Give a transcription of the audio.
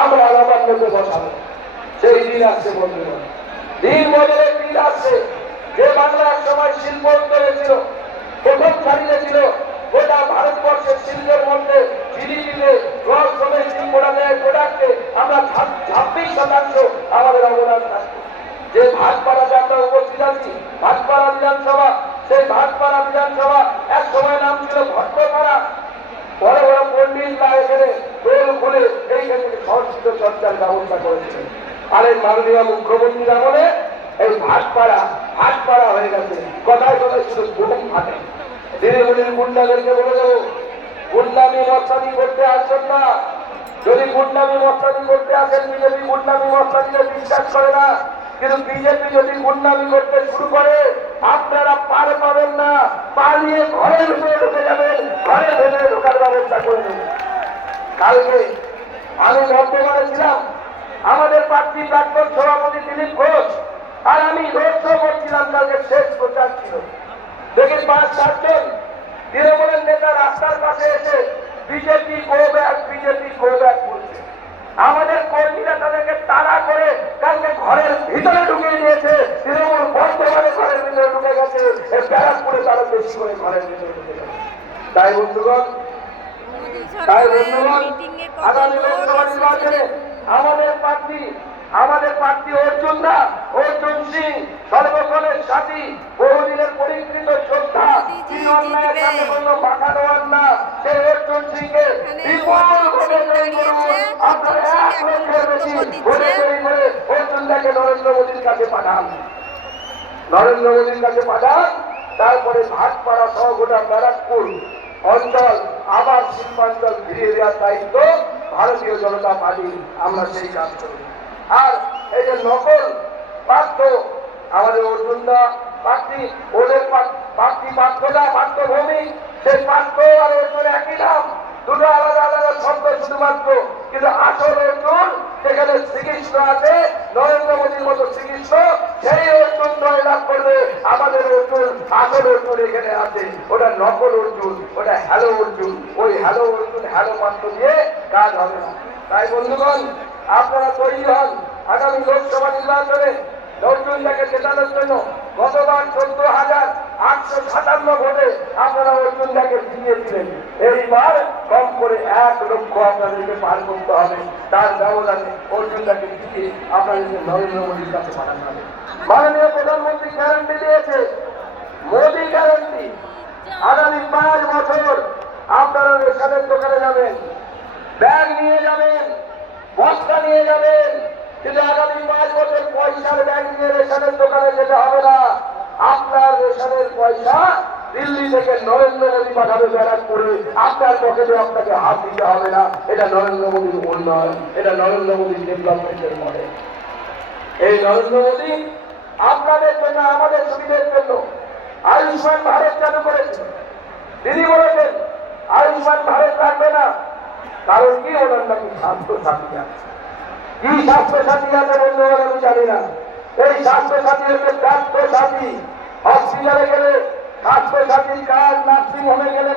আমরা আলাদা লোকে বসাবো সেই দিন আসছে বন্ধুগণ দিন বদলের দিন আসছে। যে বাংলা এক সময় শিল্প ছিল, প্রথম সারিতে ছিল, গোটা ভারতবর্ষের শিল্পের মধ্যে জিডিপিতে রস শ্রমের শিল্পটা দেয় প্রোডাক্টে আমরা ছাব্বিশ শতাংশ আমাদের অবদান থাকবে যে ভাটপাড়াতে আমরা উপস্থিত আছি, ভাটপাড়া বিধানসভা, সেই ভাটপাড়া বিধানসভা এক সময় নাম ছিল ভট্টপাড়া সংস্কৃত চর্চার ব্যবস্থা করেছিলেন আর এই মাননীয় মুখ্যমন্ত্রী আমলে এই ভাটপাড়া ভাটপাড়া হয়ে গেছে। কথায় কথায় শুধু বুম ফাটে দিদিমণির গুন্ডাদেরকে বলে দেবো, গুন্ডামি মস্তানি করতে আসছেন না। যদি গুন্ডামি মস্তানি করতে আসেন, বিজেপি গুন্ডামি মস্তানিকে বিশ্বাস করে না। কিন্তু বিজেপি যদি গুন্ডামি করতে শুরু করে, আপনারা পার পাবেন না। পালিয়ে ঘরের ভিতরে ঢুকে যাবেন। ঘরের ভেতরে ঢোকার ব্যবস্থা করে দেবেন কালকে আমি বর্তমানে ছিলাম আমাদের প্রার্থী প্রাক্তন সভাপতি দিলীপ ঘোষ, আর আমি রোড শো করছিলাম কালকে শেষ প্রচার ছিল। দেখি পাঁচ, সাতজন তৃণমূলের নেতা রাস্তার পাশে এসে BJP go back BJP go back বলছে। আমাদের কর্মীরা তাদেরকে তাড়া করে কালকে ঘরের ভিতরে ঢুকিয়ে দিয়েছে। তৃণমূল বর্তমানে ঘরের ভিতরে ঢুকে গেছে। ব্যারাকপুরে তারা বেশি করে ঘরের ভিতরে ঢুকে গেছে। তাই বন্ধুগণ তাই আগামী লোকসভা নির্বাচনে আমাদের প্রার্থী আমাদের প্রার্থী অর্জুন দা অর্জুন সিং সর্বকালের সাথী বহুদিনের পরিকৃত যোদ্ধা তিনি অন্যায়ের সাথে কোনো মাথা দেওয়ান না। সেই অর্জুন সিংকে বিপুল ভোটে আপনারা এক লক্ষের বেশি ভোটে জয়ী করে অর্জুন দাকে নরেন্দ্র মোদীর কাছে পাঠান। নরেন্দ্র মোদীর কাছে পাঠান তারপরে ভাটপাড়া সহ গোটা ব্যারাকপুর অঞ্চল আবার শিল্পাঞ্চল ফিরিয়ে দেওয়ার দায়িত্ব ভারতীয় জনতা পার্টি, আমরা সেই কাজ করি। আর এই যে নকল পার্থ আমাদের অর্জুনদা প্রার্থী ওদের প্রার্থী পার্থদা পার্থভূমি সেই পার্থ আর অর্জুন একই নাম। দুটো আলাদা আলাদা শব্দ শুধুমাত্র, কিন্তু আসল অর্জুন সেখানে শ্রীকৃষ্ণ আছে নরেন্দ্র মোদীর মতো শ্রীকৃষ্ণ সেই অর্জুন জয় লাভ করবে আমাদের অর্জুন আসল অর্জুন এখানে আছে। ওটা নকল অর্জুন, ওটা হ্যালো অর্জুন। ওই হ্যালো অর্জুন হ্যালো মাত্র দিয়ে কাজ হবে না। তাই বন্ধুগণ, আপনারা তৈরি হন আগামী লোকসভা নির্বাচনে। অর্জুনটাকে জেতানোর জন্য গতবার চোদ্দ হাজার আটশো সাতান্ন ভোটে আপনারা অর্জুনটাকে জিতিয়েছিলেন এইবার কম করে এক লক্ষ আপনাদেরকে পার করতে হবে। তার ব্যবধানে অর্জুনটাকে জিতিয়ে আপনাদেরকে নরেন্দ্র মোদীর কাছে পাঠানো হবে। মাননীয় প্রধানমন্ত্রী গ্যারান্টি দিয়েছে মোদী গ্যারান্টি আগামী পাঁচ বছর রেশনের দোকানে যাবেন। ব্যাগ নিয়ে যাবেন, বস্তা নিয়ে যাবেন, কিন্তু আগামী পাঁচ বছর পয়সার ব্যাগ নিয়ে রেশনের দোকানে যেতে হবে না। আপনার রেশনের পয়সা দিল্লি থেকে নরেন্দ্র মোদী পাঠাবে ব্যারাকপুরে। আপনার পকেটে আপনাকে হাত দিতে হবে না। এটা নরেন্দ্র মোদীর উন্নয়ন, এটা নরেন্দ্র মোদীর ডেভেলপমেন্টের মডেল এই নরেন্দ্র মোদী আপনাদের জন্য, আমাদের সুবিধের জন্য আয়ুষ্মান ভারত চালু করেছে। দিদি বলেছেন আয়ুষ্মান ভারত থাকবে না। কারণ কি ওনার নাকি? স্বাস্থ্য সাথী আছে। কি স্বাস্থ্য সাথী আছে বন্ধু আমি জানি না। এই স্বাস্থ্য সাথী হচ্ছে স্বাস্থ্য সাথী হসপিটালে গেলে স্বাস্থ্য সাথী কাজ নার্সিং হোমে গেলে